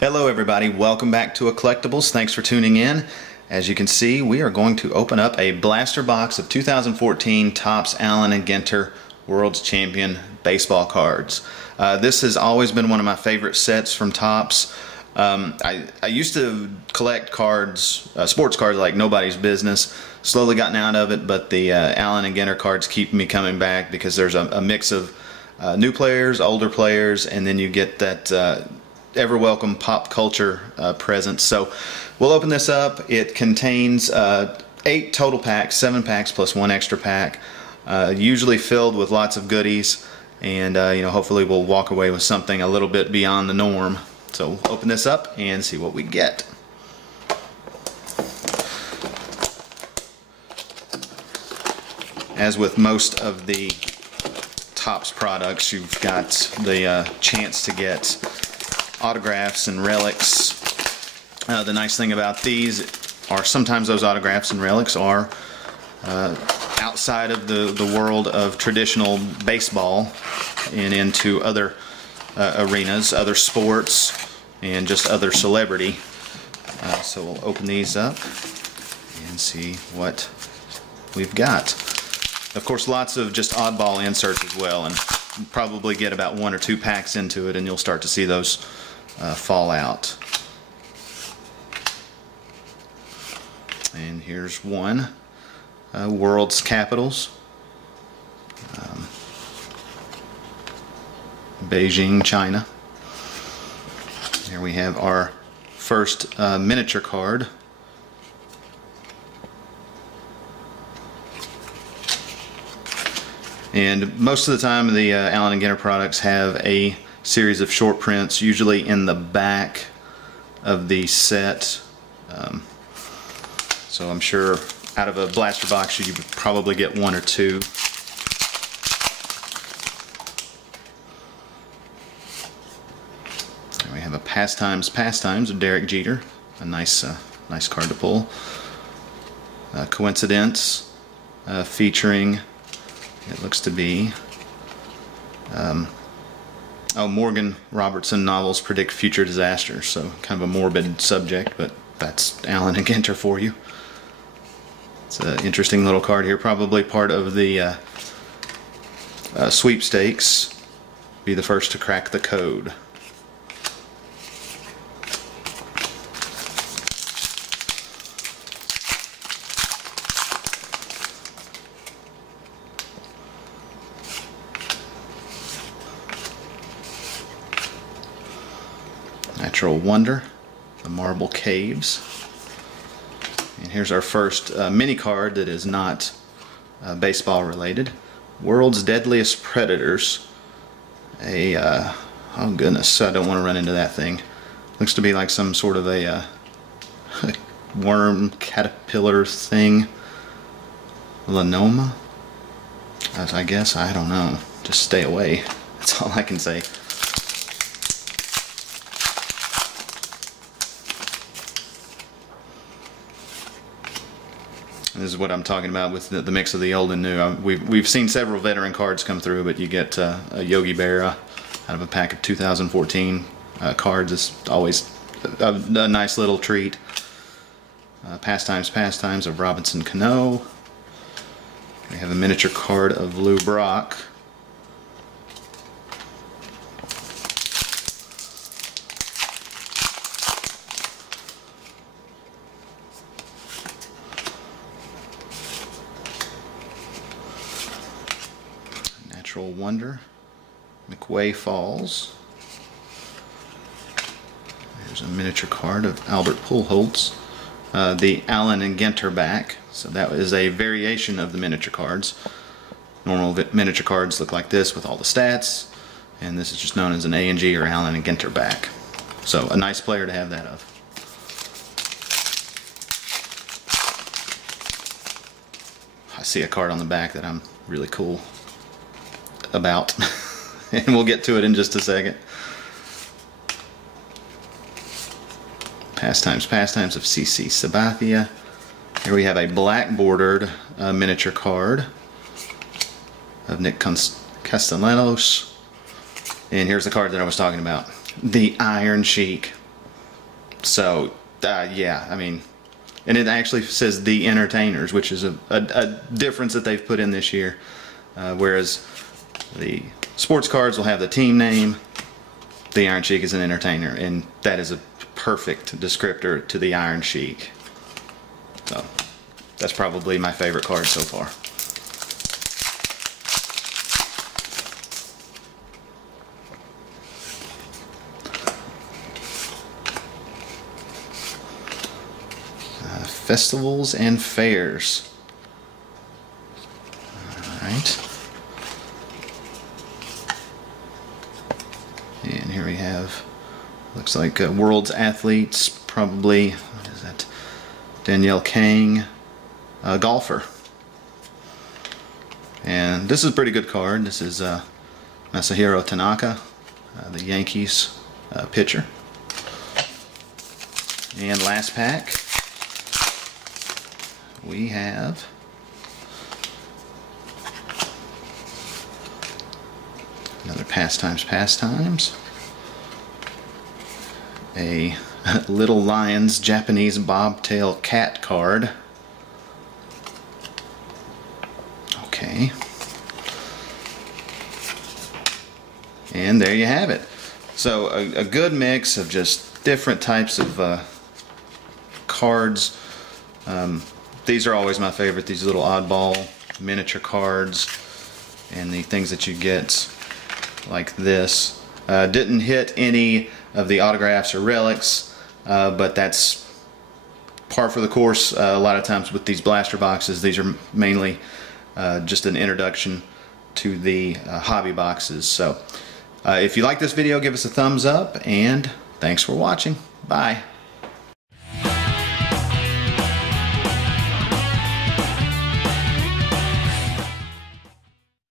Hello everybody, welcome back to Eclectibles. Thanks for tuning in. As you can see, we are going to open up a blaster box of 2014 Topps Allen Ginter World's Champion baseball cards. This has always been one of my favorite sets from Topps. I used to collect cards, sports cards like nobody's business. Slowly gotten out of it, but the Allen Ginter cards keep me coming back because there's a mix of new players, older players, and then you get that ever welcome pop culture presence. So we'll open this up. It contains 8 total packs, 7 packs plus 1 extra pack, usually filled with lots of goodies, and hopefully we'll walk away with something a little bit beyond the norm. So we'll open this up and see what we get. As with most of the Topps products, you've got the chance to get autographs and relics. The nice thing about these are sometimes those autographs and relics are outside of the world of traditional baseball and into other arenas, other sports, and just other celebrity. So we'll open these up and see what we've got. Of course, lots of just oddball inserts as well, and you'll probably get about 1 or 2 packs into it and you'll start to see those fall out. And here's one, World's Capitals, Beijing, China. Here we have our first miniature card. And most of the time the Allen Ginter products have a series of short prints, usually in the back of the set. So I'm sure out of a blaster box you would probably get 1 or 2. And we have a Pastimes of Derek Jeter, a nice card to pull. Coincidence, featuring, it looks to be, Morgan Robertson novels predict future disasters. So kind of a morbid subject, but that's Allen Ginter for you. It's an interesting little card here, probably part of the sweepstakes. Be the first to crack the code. Natural Wonder, the Marble Caves. And here's our first mini card that is not baseball related. World's Deadliest Predators. Oh goodness, I don't want to run into that thing. Looks to be like some sort of a worm caterpillar thing. Lanoma? I guess, I don't know. Just stay away. That's all I can say. This is what I'm talking about with the mix of the old and new. We've seen several veteran cards come through, but you get a Yogi Berra out of a pack of 2014 cards. It's always a nice little treat. Pastimes of Robinson Cano. We have a miniature card of Lou Brock. Natural Wonder, McWay Falls. There's a miniature card of Albert Pujols, the Allen Ginter back. So that is a variation of the miniature cards. Normal miniature cards look like this with all the stats, and this is just known as an A&G or Allen Ginter back. So a nice player to have that of. I see a card on the back that I'm really cool about, and we'll get to it in just a second. Pastimes of CC Sabathia. Here we have a black bordered miniature card of Nick Castellanos. And here's the card that I was talking about, the Iron Sheik. So yeah, I mean, and it actually says The Entertainers, which is a difference that they've put in this year. Whereas the sports cards will have the team name, the Iron Sheik is an entertainer, and that is a perfect descriptor to the Iron Sheik. So that's probably my favorite card so far. Festivals and fairs. Alright. And here we have, looks like world's athletes, probably, what is that? Danielle Kang, golfer. And this is a pretty good card. This is Masahiro Tanaka, the Yankees pitcher. And last pack, we have another Pastimes. A Little Lions Japanese bobtail cat card. Okay. And there you have it. So a good mix of just different types of cards. These are always my favorite, these little oddball miniature cards and the things that you get like this. Didn't hit any of the autographs or relics, but that's par for the course. A lot of times with these blaster boxes, these are mainly just an introduction to the hobby boxes. So if you like this video, give us a thumbs up, and thanks for watching. Bye.